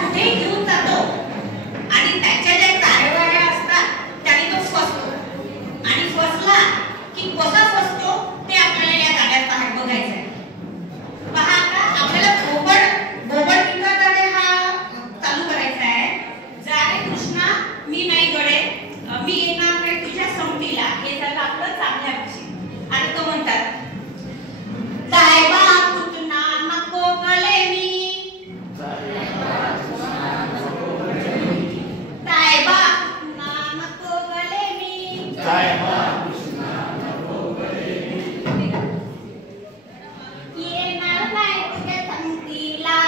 कुठेही घेऊन जातो आणि त्याच्या ज्या कारवाया असतात त्याने तो फसतो आणि फसला की कसा फसतो ते आपल्याला या गाण्यात बघायचं आहे. पहा आता आपल्याला बोबड गीताद्वारे हा चालू करायचा आहे. जा रे कृष्णा मी नाही गडे मी येणार नाही तुझ्या संगतीला. हे झालं आपलं चांगल्या भाषेत. आणि तो म्हणतात जायबा कुटना नको गले मी जायबा कुटना नको गले मी येणार नाही तुझ्या संगतीला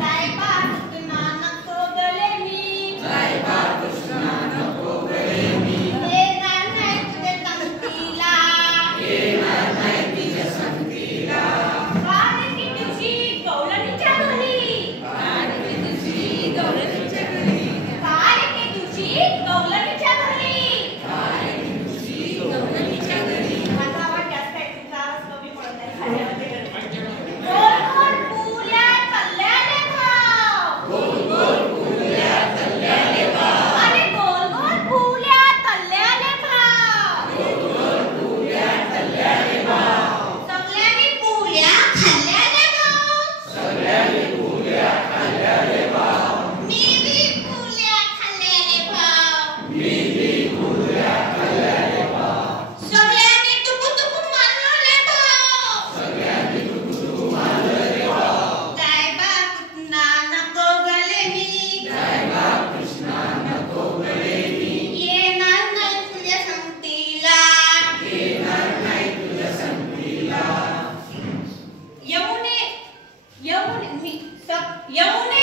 जायबा कुटना नको गले मी येणार नाही तुझ्या संगतीला काल की दिवशी गवळणीच्या घरी काल की दिवशी गवळणीच्या घरी माझा आवाज जास्त आहे तुमचा आवाज कमी पडत आहे खाण्यामध्ये गोल गोल फुल्या चालल्याले भाव अरे गोल गोल फुल्या चालल्याले भाव सगळ्यांनी पुऱ्या खाल्ल्याले भाव मी बी पुऱ्या खाल्ल्याले भाव सगळ्यांनी तुकू मानले भाव जायबा कुटना नको गले मी येणार नाही तुझ्या संगतीला येऊन